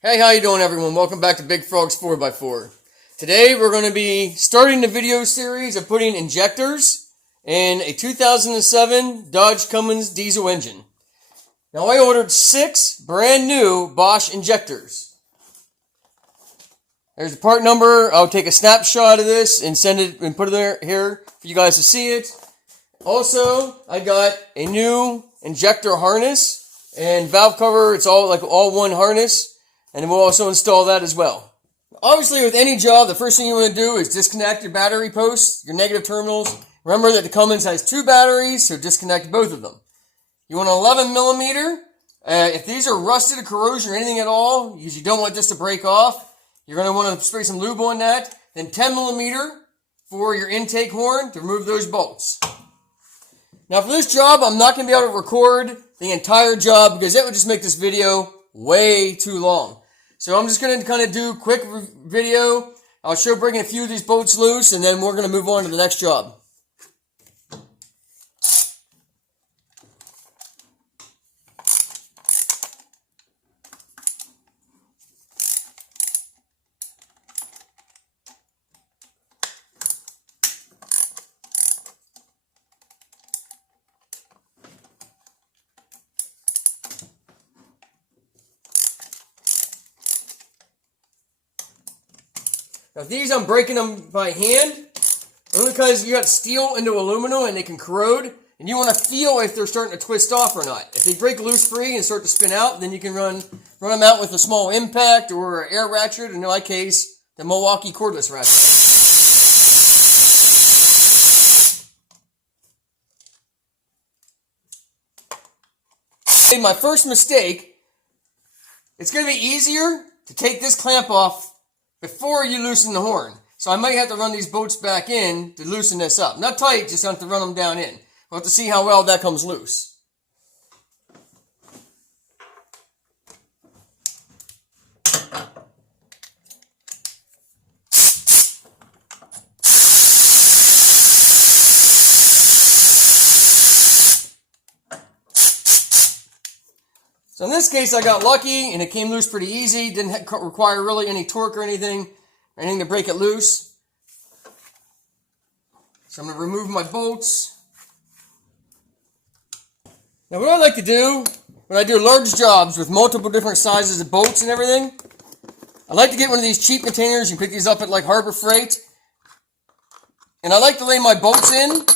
Hey, how you doing everyone? Welcome back to Big Frog's 4x4. Today we're going to be starting the video series of putting injectors in a 2007 Dodge Cummins diesel engine. Now I ordered 6 brand new Bosch injectors. There's the part number. I'll take a snapshot of this and send it and put it there here for you guys to see it. Also, I got a new injector harness and valve cover. It's all one harness. And then we'll also install that as well. Obviously, with any job, the first thing you want to do is disconnect your battery posts, your negative terminals. Remember that the Cummins has 2 batteries, so disconnect both of them. You want an 11 millimeter. If these are rusted or corrosion or anything at all, because you don't want this to break off, you're going to want to spray some lube on that. Then 10 millimeter for your intake horn to remove those bolts. Now for this job, I'm not going to be able to record the entire job because that would just make this video way too long. So I'm just going to kind of do a quick video. I'll show breaking a few of these bolts loose, and then we're going to move on to the next job. Now these I'm breaking them by hand, only because you got steel into aluminum and they can corrode, and you want to feel if they're starting to twist off or not. If they break loose free and start to spin out, then you can run them out with a small impact or an air ratchet, in my case, the Milwaukee cordless ratchet. My first mistake, it's going to be easier to take this clamp off before you loosen the horn. So I might have to run these bolts back in to loosen this up. Not tight, just have to run them down in. We'll have to see how well that comes loose. So in this case, I got lucky, and it came loose pretty easy. Didn't require really any torque or anything to break it loose. So I'm going to remove my bolts. Now what I like to do, when I do large jobs with multiple different sizes of bolts and everything, I like to get one of these cheap containers. You can pick these up at like Harbor Freight. And I like to lay my bolts in, and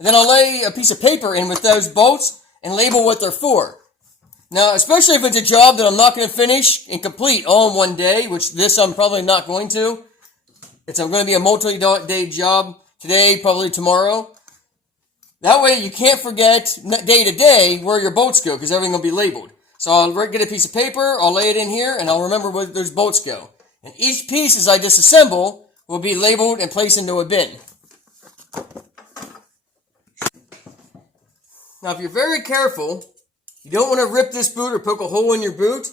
then I'll lay a piece of paper in with those bolts and label what they're for. Now, especially if it's a job that I'm not going to finish and complete all in one day, which this I'm probably not going to. It's going to be a multi-day job today, probably tomorrow. That way you can't forget day to day where your bolts go because everything will be labeled. So I'll get a piece of paper, I'll lay it in here, and I'll remember where those bolts go. And each piece as I disassemble will be labeled and placed into a bin. Now, if you're very careful, you don't want to rip this boot or poke a hole in your boot.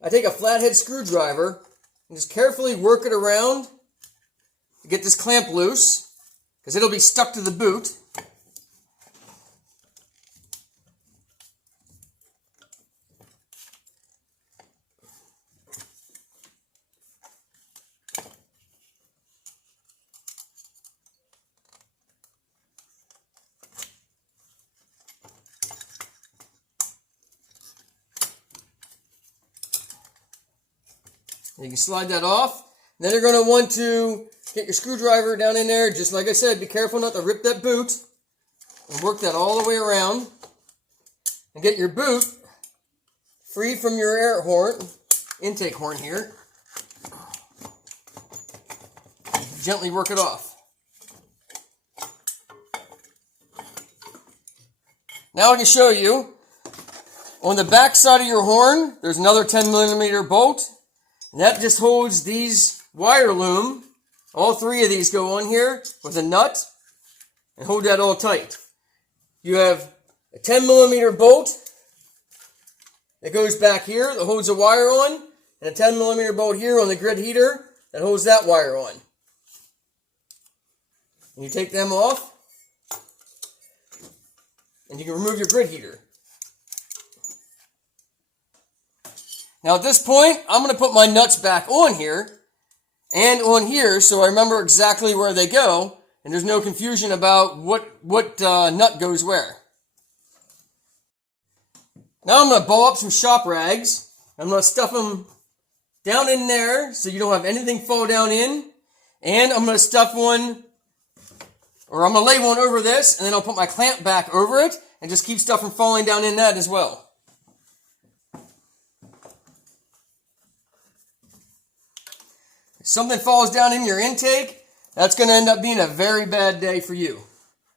I take a flathead screwdriver and just carefully work it around to get this clamp loose, because it'll be stuck to the boot. You can slide that off. Then you're going to want to get your screwdriver down in there. Just like I said, be careful not to rip that boot. And work that all the way around. And get your boot free from your air horn, intake horn here. Gently work it off. Now I can show you. On the back side of your horn, there's another 10 millimeter bolt. And that just holds these wire loom. All 3 of these go on here with a nut and hold that all tight. You have a 10 millimeter bolt that goes back here that holds the wire on, and a 10 millimeter bolt here on the grid heater that holds that wire on. And you take them off, and you can remove your grid heater. Now at this point, I'm going to put my nuts back on here and on here so I remember exactly where they go and there's no confusion about what nut goes where. Now I'm going to ball up some shop rags. I'm going to stuff them down in there so you don't have anything fall down in. And I'm going to stuff one, or I'm going to lay one over this, and then I'll put my clamp back over it and just keep stuff from falling down in that as well. If something falls down in your intake, that's going to end up being a very bad day for you,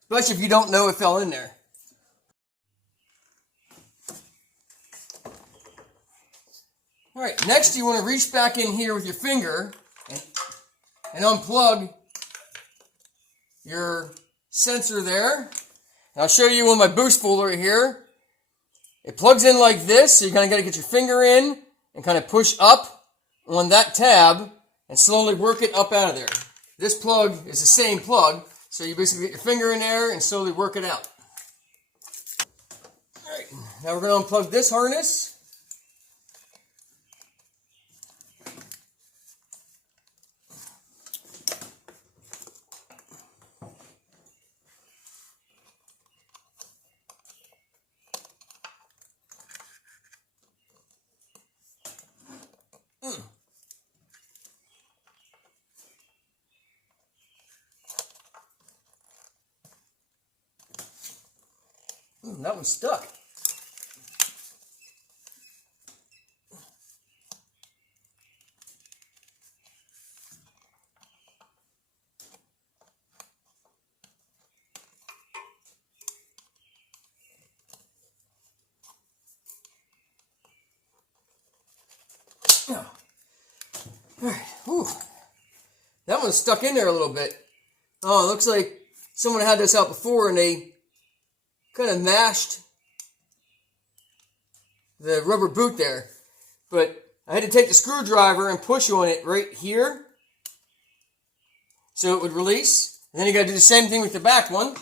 especially if you don't know it fell in there. All right, next you want to reach back in here with your finger and unplug your sensor there. And I'll show you on my boost folder here. It plugs in like this, so you kind of got to get your finger in and kind of push up on that tab and slowly work it up out of there. This plug is the same plug, so you basically get your finger in there and slowly work it out. All right, now we're going to unplug this harness. That one's stuck. All right. Whew. That one's stuck in there a little bit. Oh, it looks like someone had this out before and they kind of mashed the rubber boot there. But I had to take the screwdriver and push on it right here so it would release. And then you got to do the same thing with the back one.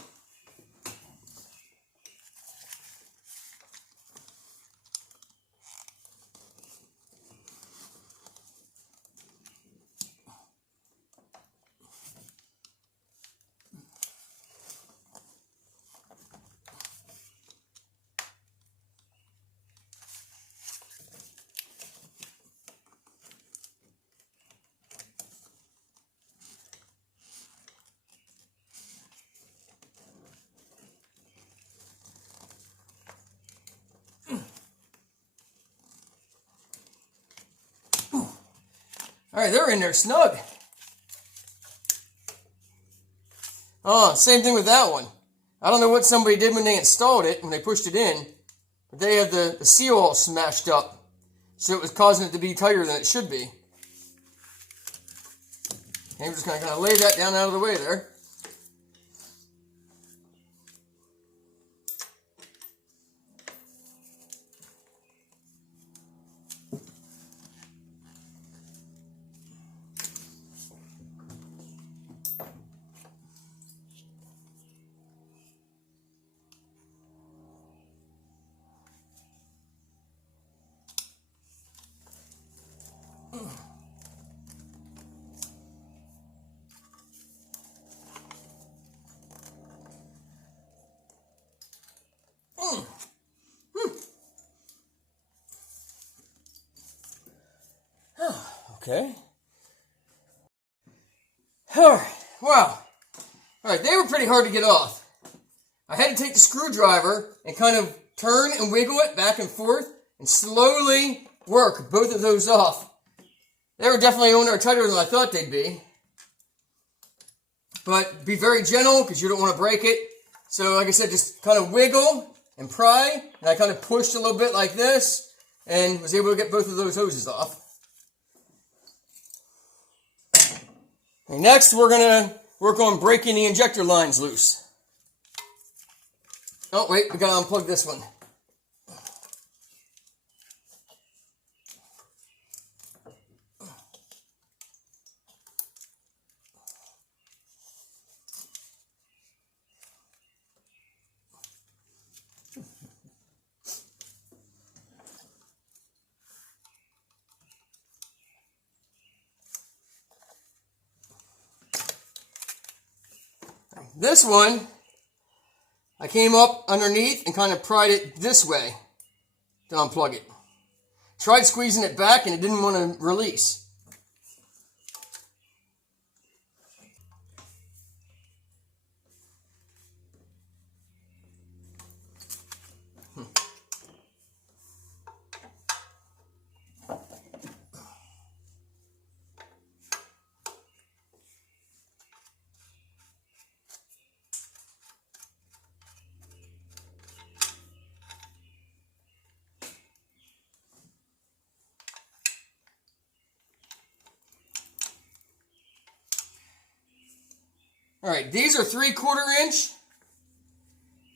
All right, they're in there snug. Oh, same thing with that one. I don't know what somebody did when they installed it, when they pushed it in, but they had the seal all smashed up, so it was causing it to be tighter than it should be. And we're just going to kind of lay that down out of the way there. Okay. Alright, wow. Alright, they were pretty hard to get off. I had to take the screwdriver and kind of turn and wiggle it back and forth and slowly work both of those off. They were definitely on there tighter than I thought they'd be. But be very gentle because you don't want to break it. So like I said, just kind of wiggle and pry. And I kind of pushed a little bit like this and was able to get both of those hoses off. And next, we're going to work on breaking the injector lines loose. Oh, wait, we got to unplug this one. this one, I came up underneath and kind of pried it this way to unplug it. Tried squeezing it back and it didn't want to release. All right, these are 3/4 inch.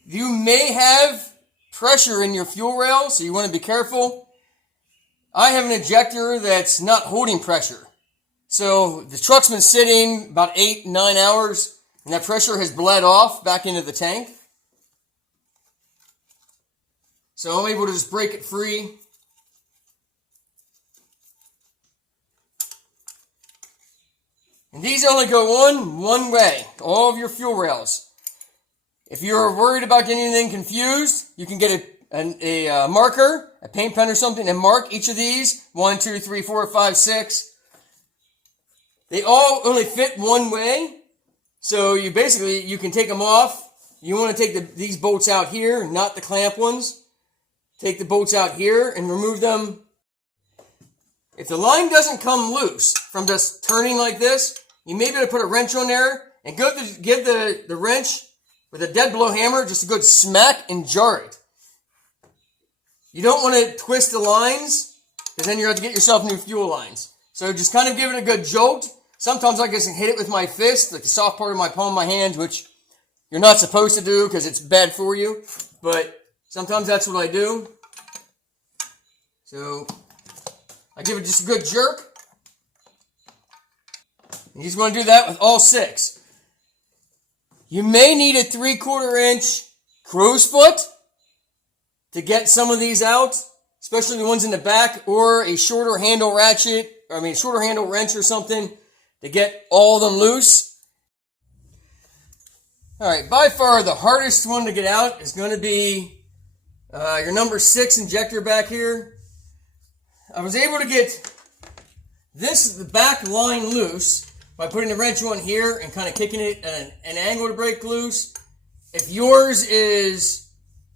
You may have pressure in your fuel rail, so you want to be careful. I have an injector that's not holding pressure. So the truck's been sitting about 8-9 hours, and that pressure has bled off back into the tank. So I'm able to just break it free. And these only go one way, all of your fuel rails. If you're worried about getting anything confused, you can get a marker, a paint pen or something, and mark each of these. 1, 2, 3, 4, 5, 6. They all only fit one way. So you can take them off. You want to take these bolts out here, not the clamp ones. Take the bolts out here and remove them. If the line doesn't come loose from just turning like this, you may be able to put a wrench on there and give the wrench with a dead blow hammer just a good smack and jar it. You don't want to twist the lines because then you're going to get yourself new fuel lines. So just kind of give it a good jolt. Sometimes I just hit it with my fist, like the soft part of my palm of my hand, which you're not supposed to do because it's bad for you. But sometimes that's what I do. So I give it just a good jerk. You just want to do that with all 6. You may need a 3/4 inch crow's foot to get some of these out, especially the ones in the back, or a shorter handle wrench or something to get all of them loose. All right, by far the hardest one to get out is going to be your number 6 injector back here. I was able to get the back line loose by putting the wrench on here and kind of kicking it at an angle to break loose. If yours is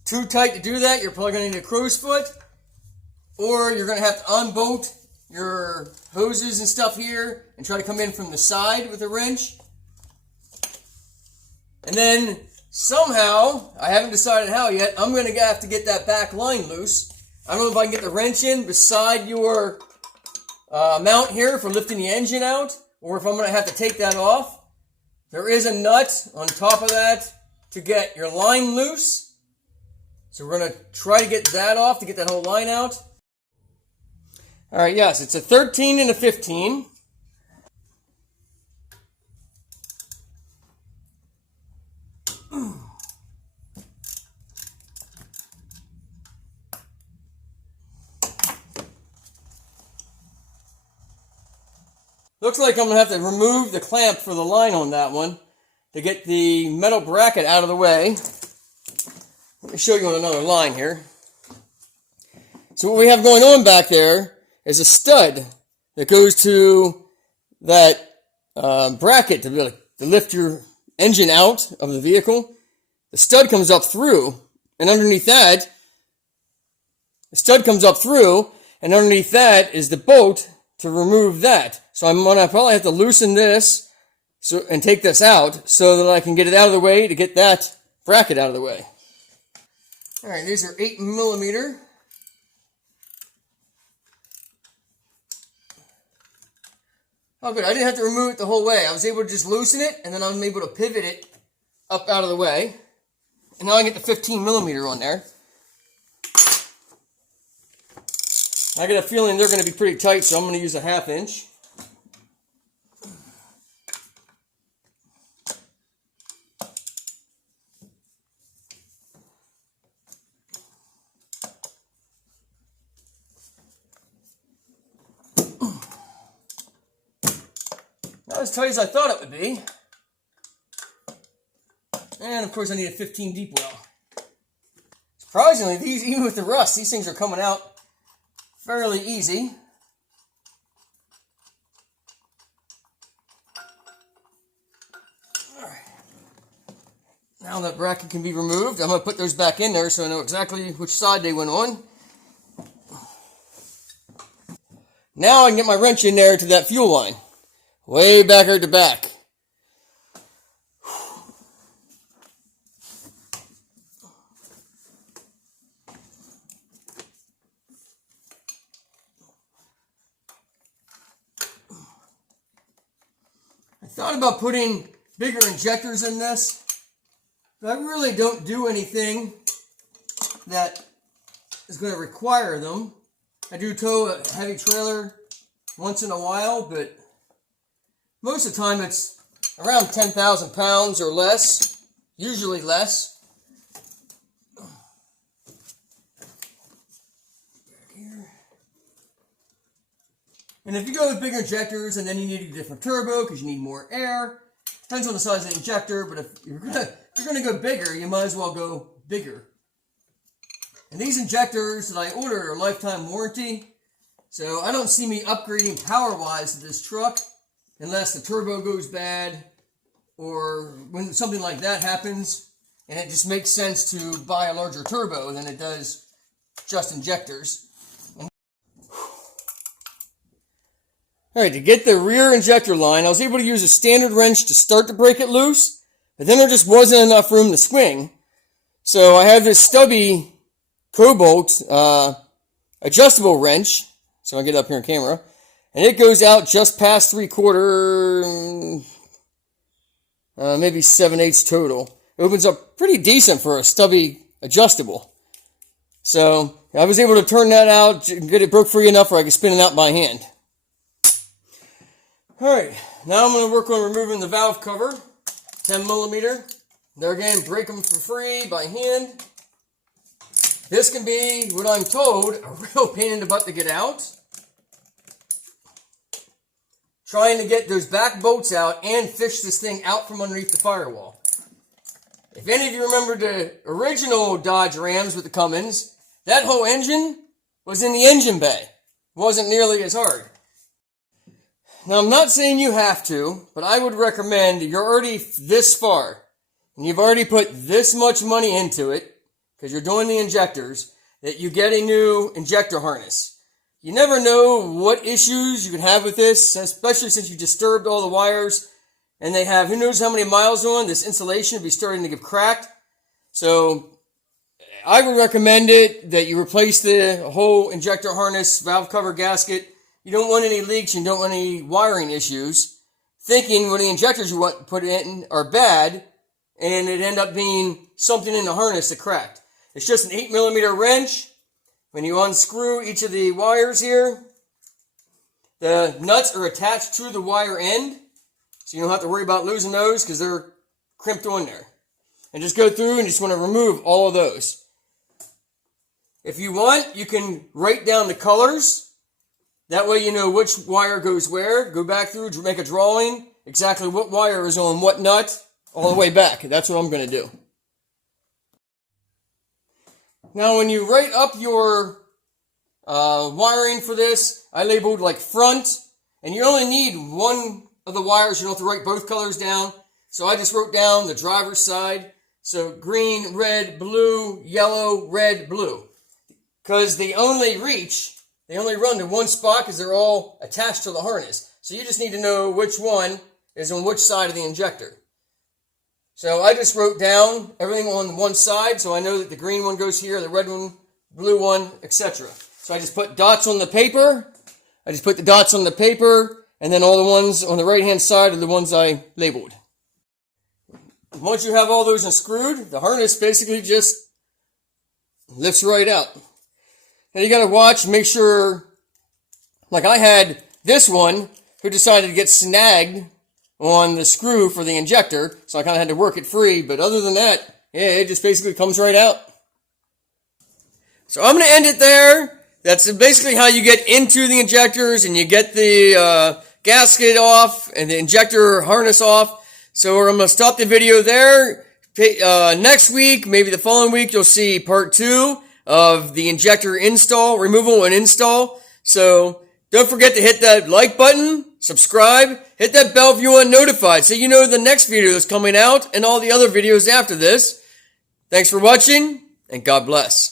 too tight to do that, you're probably going to need a crow's foot, or you're going to have to unbolt your hoses and stuff here and try to come in from the side with a wrench. And then somehow, I haven't decided how yet, I'm going to have to get that back line loose. I don't know if I can get the wrench in beside your mount here for lifting the engine out, or if I'm going to have to take that off. There is a nut on top of that to get your line loose. So we're going to try to get that off to get that whole line out. All right, yes, it's a 13 and a 15. Looks like I'm going to have to remove the clamp for the line on that one to get the metal bracket out of the way. Let me show you on another line here. So what we have going on back there is a stud that goes to that bracket to be able to lift your engine out of the vehicle. The stud comes up through, and underneath that, is the bolt to remove that. So I'm going to probably have to loosen this and take this out so that I can get it out of the way to get that bracket out of the way. All right, these are 8mm. Oh, good. I didn't have to remove it the whole way. I was able to just loosen it, and then I'm able to pivot it up out of the way. And now I get the 15mm on there. I got a feeling they're going to be pretty tight, so I'm going to use a 1/2 inch. Not as tight as I thought it would be. And of course I need a 15 deep well. Surprisingly, these, even with the rust, these things are coming out fairly easy. All right. Now that bracket can be removed, I'm going to put those back in there so I know exactly which side they went on. Now I can get my wrench in there to that fuel line. Way back at the back. I thought about putting bigger injectors in this, but I really don't do anything that is going to require them. I do tow a heavy trailer once in a while, but most of the time it's around 10,000 pounds or less, usually less. Back here. And if you go with bigger injectors and then you need a different turbo because you need more air, depends on the size of the injector, but if you're gonna go bigger, you might as well go bigger. And these injectors that I ordered are lifetime warranty, so I don't see me upgrading power-wise to this truck unless the turbo goes bad or when something like that happens, and it just makes sense to buy a larger turbo than it does just injectors. Alright, to get the rear injector line, I was able to use a standard wrench to start to break it loose, but then there just wasn't enough room to swing. So I have this stubby Cobalt adjustable wrench, so I'll get it up here on camera, and it goes out just past 3/4, maybe 7/8 total. It opens up pretty decent for a stubby adjustable. So I was able to turn that out, get it broke free enough where I could spin it out by hand. Alright, now I'm going to work on removing the valve cover, 10 millimeter. There again, break them for free by hand. This can be, what I'm told, a real pain in the butt to get out. Trying to get those back bolts out and fish this thing out from underneath the firewall. If any of you remember the original Dodge Rams with the Cummins, that whole engine was in the engine bay. It wasn't nearly as hard. Now, I'm not saying you have to, but I would recommend, you're already this far, and you've already put this much money into it, because you're doing the injectors, that you get a new injector harness. You never know what issues you could have with this, especially since you disturbed all the wires, and they have who knows how many miles on. This insulation would be starting to get cracked. So I would recommend it that you replace the whole injector harness, valve cover, gasket. You don't want any leaks, you don't want any wiring issues, thinking when the injectors you want to put in are bad, and it end up being something in the harness that cracked. It's just an 8 millimeter wrench. When you unscrew each of the wires here, the nuts are attached to the wire end, so you don't have to worry about losing those because they're crimped on there. And just go through and just want to remove all of those. If you want, you can write down the colors. That way you know which wire goes where. Go back through, make a drawing, exactly what wire is on what nut, all the way back. That's what I'm going to do. Now, when you write up your wiring for this, I labeled like front, and you only need one of the wires. You don't have to write both colors down. So I just wrote down the driver's side. So green, red, blue, yellow, red, blue. Because they only run to one spot because they're all attached to the harness. So you just need to know which one is on which side of the injector. So I just wrote down everything on one side, so I know that the green one goes here, the red one, blue one, etc. So I just put dots on the paper. And then all the ones on the right-hand side are the ones I labeled. Once you have all those unscrewed, the harness basically just lifts right out. Now you got to watch, make sure, like I had this one who decided to get snagged on the screw for the injector, so I kind of had to work it free, but other than that, yeah, it just basically comes right out. So I'm going to end it there. That's basically how you get into the injectors and you get the gasket off and the injector harness off. So I'm going to stop the video there. Next week, maybe the following week, you'll see part 2 of the injector install, removal and install. So don't forget to hit that like button, subscribe, hit that bell if you want notified so you know the next video that's coming out and all the other videos after this. Thanks for watching, and God bless.